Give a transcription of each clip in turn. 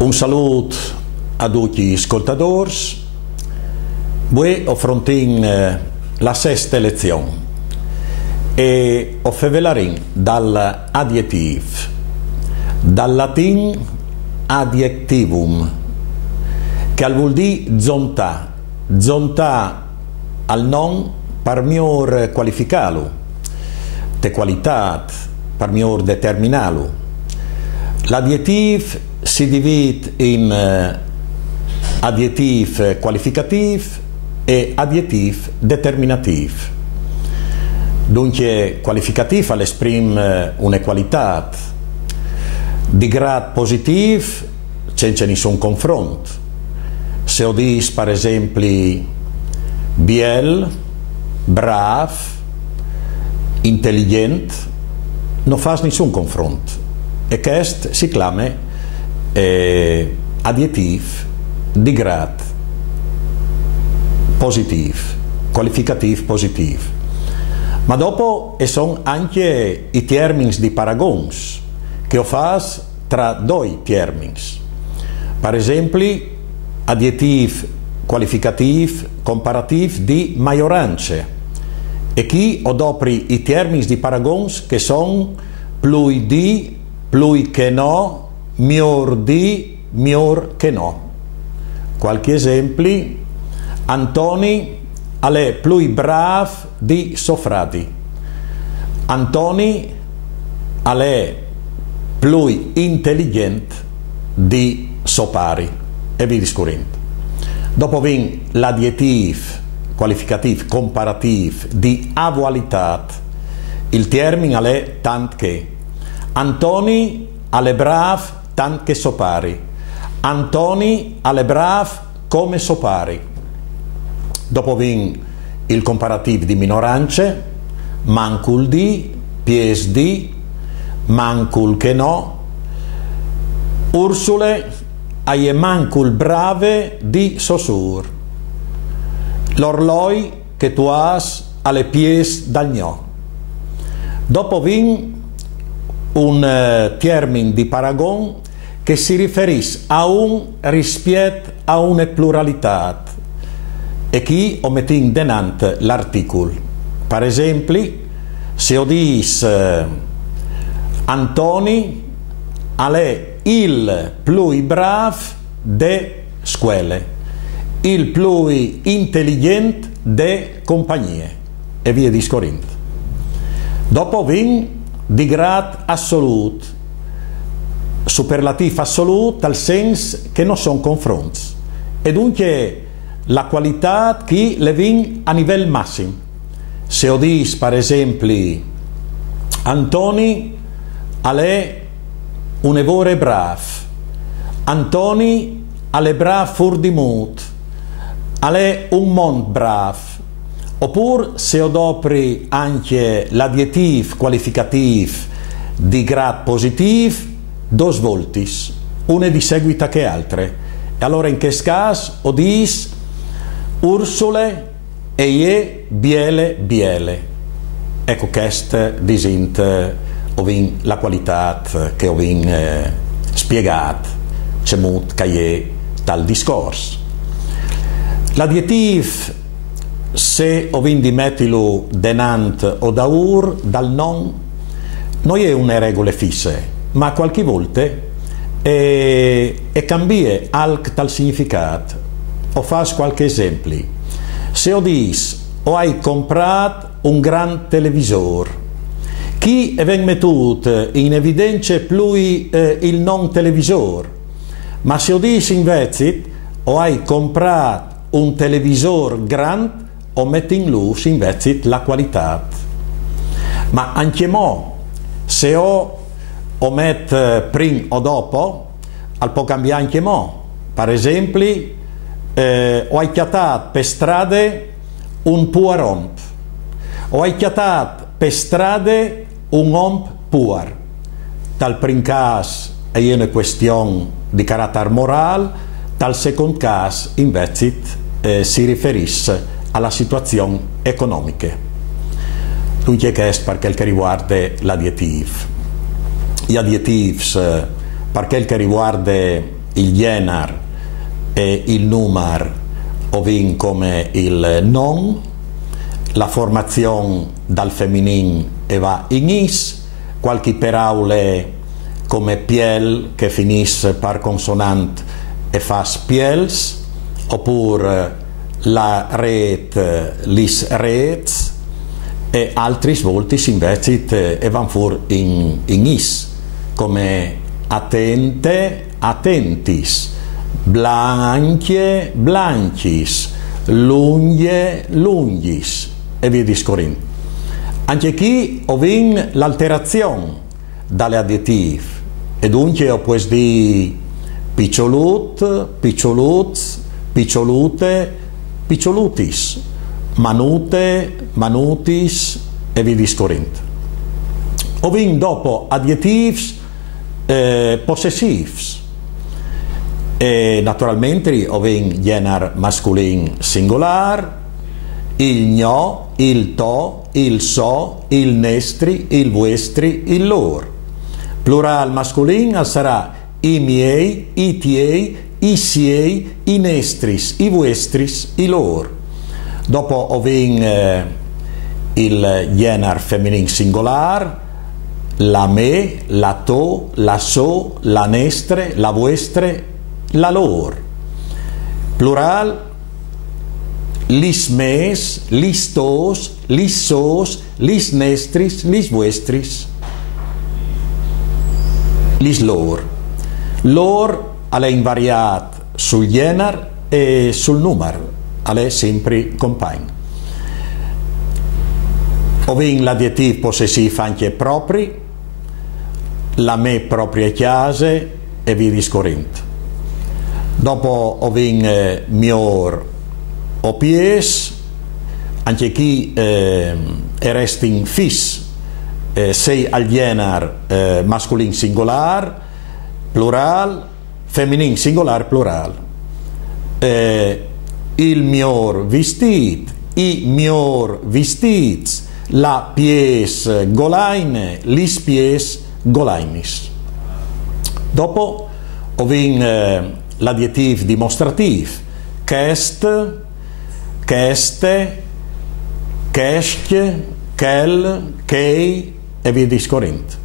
Un saluto a tutti gli ascoltatori. Noi affrontiamo la sesta lezione e offriamo dall'adjetivo, dal latino adjectivum, che vuol dire zontà. Zontà al non per miglior qualificarlo, de qualità, per miglior determinarlo. L'adjetivo si divide in adjetivo qualificativo e adjetivo determinativo. Dunque, qualificativo esprime una qualità di grado positivo, senza nessun confronto. Se io dico, per esempio, biel, bravo, intelligente, non fa nessun confronto. E questo si chiama adjetivo di grado positivo, qualificativo positivo. Ma dopo sono anche i termini di paragons che io faccio tra due termini. Per esempio, adjetivo qualificativo comparativo di maggioranza. E qui ho dopo i termini di paragons che sono più di, più che no, miglior di, miglior che no. Qualche esempio: Antoni è più bravo di Sofrati. Antoni è più intelligente di Sopari. E via discorrendo. Dopo viene l'adjetivo qualificativo comparativo di atualità. Il termine è tant che. Antoni è bravo tant che Sopari. Antoni è bravo come Sopari. Dopo viene il comparativo di minoranze, mancul di, pies di, mancul che no. Ursule è mancul brave di Sosur. L'orloi che tu has alle pies dal gno. Dopo viene un termine di paragon che si riferisce a un rispetto a una pluralità e qui omettiamo denante l'articolo. Per esempio, se io dico Antoni è il più bravo de scuole, il più intelligente de compagnie e via discorrendo. Dopo viene di grado assoluto, superlativo assoluto, nel senso che non sono confronti. E dunque la qualità che le viene a livello massimo. Se io dico, per esempio, Antoni è un evore bravo, Antoni è bravo fur di mut, è un mont bravo. Oppure se io dopri anche l'adjetivo qualificativo di grado positivo, due voltis, una di seguita che altre. E allora in questo caso io dico Ursule e biele biele. Ecco questo disint la qualità che ho spiegato, c'è molto che è tal discorso. L'adjetivo, se ho di mettilo denant o daur, dal non è una regola fisse, ma qualche volta cambia anche tal significato. O faccio qualche esempio. Se io dico ho hai comprato un gran televisore, chi è mettuto in evidenza più il non televisore, ma se io dico invece ho hai comprato un televisore grande, o metto in luce invece la qualità. Ma anche mo, se io o metto prima o dopo, può cambiare anche mo. Per esempio, ho hai chiatato per strade un puaromp, ho hai chiatato per strade un omp puar. Tal prim caso è una questione di carattere morale, tal secondo caso invece si riferisce alla situazione economica. Dunque questo per quel che riguarda l'adjetivo. Gli adjetivi per quel che riguarda il genar e il numar ovin come il non, la formazione dal femmin e va in is, qualche paraule come piel che finisce per consonant e fa spiels, oppure la ret, lis rets, e altri svolti invece e van fur in is, come attente, attentis, blanchie, blanchis, lunghie, lungis, e via discorrendo. Anche qui ovin l'alterazione dalle additive, e dunque ho pues di picciolut, piccioluz, picciolute, picciolutis, manute, manutis, e via discorrendo. Ovin dopo adjectives possessives, e naturalmente ovin genar masculin singolar, il gno, il to, il so, il nestri, il vuestri, il lor. Plural masculin sarà i miei, i tiei, i siei, i nestris, i vuestris, i lor. Dopo ovin il genar feminin singolar, la me, la to, la so, la nestre, la vuestre, la lor. Plural, lis mes, lis tos, lis sos, lis nestris, lis vuestris, lis lor. Lor è invariat sul genar e sul numar, è sempre compagno. Ovin l'adjetivo possessivo anche propri, la me proprie chiase e via discorrendo. Dopo ovin mior o pies, anche qui restin fis, sei al genar masculin singolar, plural, feminin singolar, plural. Il mior vistit, i mior vistits, la pies golaine, lis pies golainis. Dopo ovin l'adjetivo dimostrativo, chest, cheste, chesche, chel, chei e via discorrendo.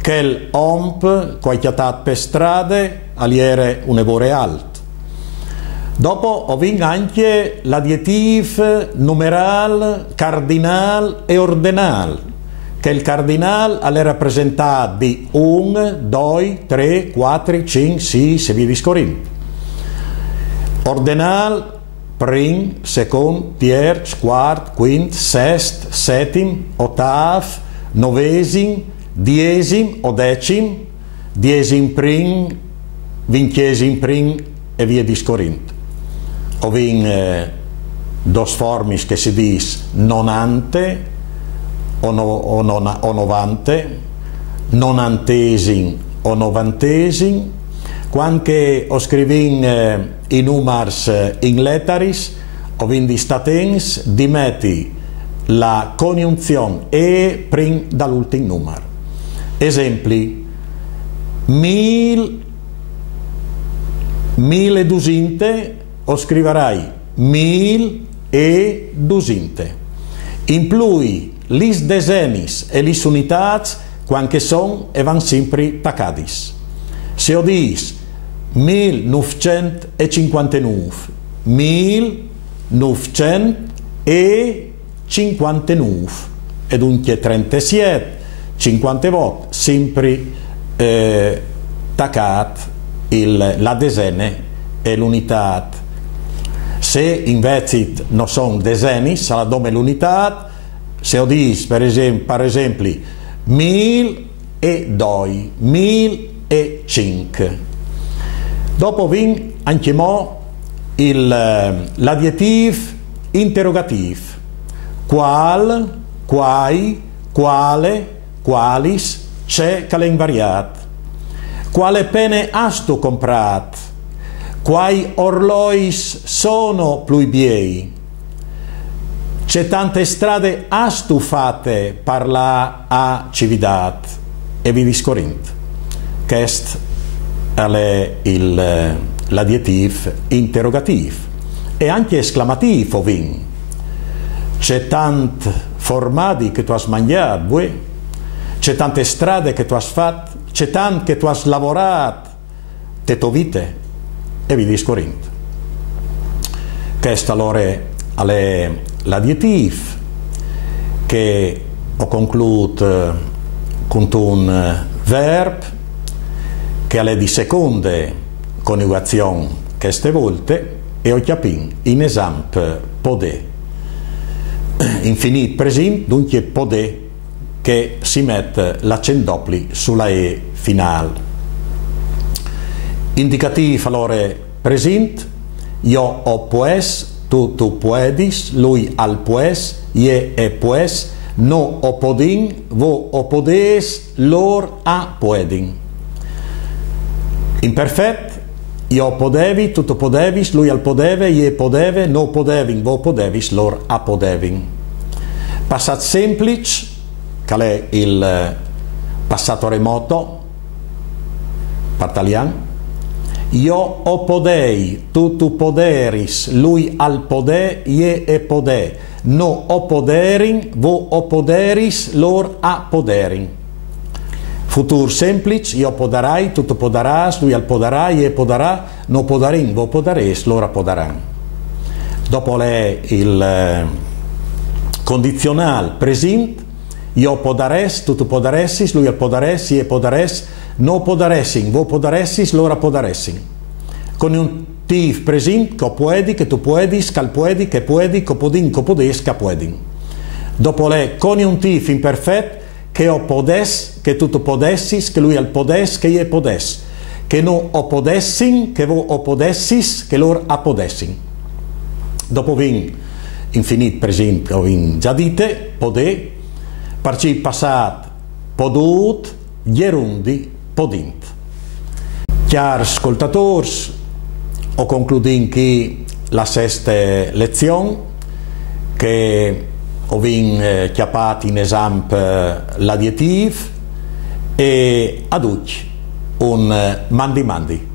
Chel omp, quaichiatat per strade, aliere un evore alt. Dopo ovin anche l'adjetivo numeral, cardinal e ordinal, che il cardinal è rappresentato di 1, 2, 3, 4, 5, 6 e via discorrendo. Ordinal, prim, second, terz, quart, quint, sest, settim, ottav, novesim, diesim o decim, diesim prim, vinchiesim prim e via discorrendo. Ovin dos formis che si dis nonante o novante, nonantesim o novantesim, quanche o scrivin i numars in lettaris, ovin di statens di metti la congiunzione e prim dall'ultim numero. Esempli: mille dusinte, o scriverai mil e dusinte. In plui lis desenis e lis unitats, quanche son e van sempre tacadis. Se o dis 1959, 1959, e dunque 37, 50 volte, sempre tacat la desene e l'unità. Se invece non sono deseni, sarà dome l'unità. Se ho dis, per esempio, 1002, 1005. Dopo vin anche mo l'adjetivo interrogativo. Qual, quai, quale, qualis, c'è che l'è invariato. Quale pene has tu comprato? Quai orlois sono plui biei? C'è tante strade has tu fate parla a cividat e vi discorrent. Quest è l'adjetivo interrogativo e anche esclamativo ovin. C'è tanti formati che tu hai mangiato, c'è tante strade che tu hai fatto, c'è tanto che tu hai lavorato, te tua vita e vi discorrendo. Questo allora è l'adjetivo che ho concluso con un verbo che è di seconda coniugazione queste volte e ho capito in esempio podè infinito presente, dunque podè che si mette l'accento doppio sulla E finale. Indicativo allora presente, io ho pues, tu puedis, lui al pues, ie e pues, no o podin, vo o podes, lor a puedin. Imperfetto, io podevi, tu podevis, lui al podeve, ie podeve, no podevin, vo podevis, lor a podevin. Passato semplice, che è il passato remoto, partalian. Io o podei, tu poderis, lui al podè, ie e podè, no o poderin, vo o poderis, lor a poderin. Futuro semplice, io podarai, tu podaras, lui al podarai, ie podarà, no podarin, vo podares, lor a podaran. Dopo è il condizionale presente, io podares, tu podaressis, lui al podares, ie podares, no podaressin, vo podaressis, lora podaressin. Congiuntivo presente, co puedi, che tu puedis, cal puedi, che puedi, co podin, co podes, ca puedin. Dopo l'è congiuntivo imperfetto, che o podes, che tu podessis, che lui al podes, che ie podes. Che no o podessin, che vo o podessis, che lor a podessin. Dopo vin infinito presente, o vin già dite, podè, participo passato, podut, gerundi, podint. Chiari ascoltatori, ho concluso qui la sesta lezione che ho chiappato in esempio l'adjetivo e ad oggi un mandi mandi.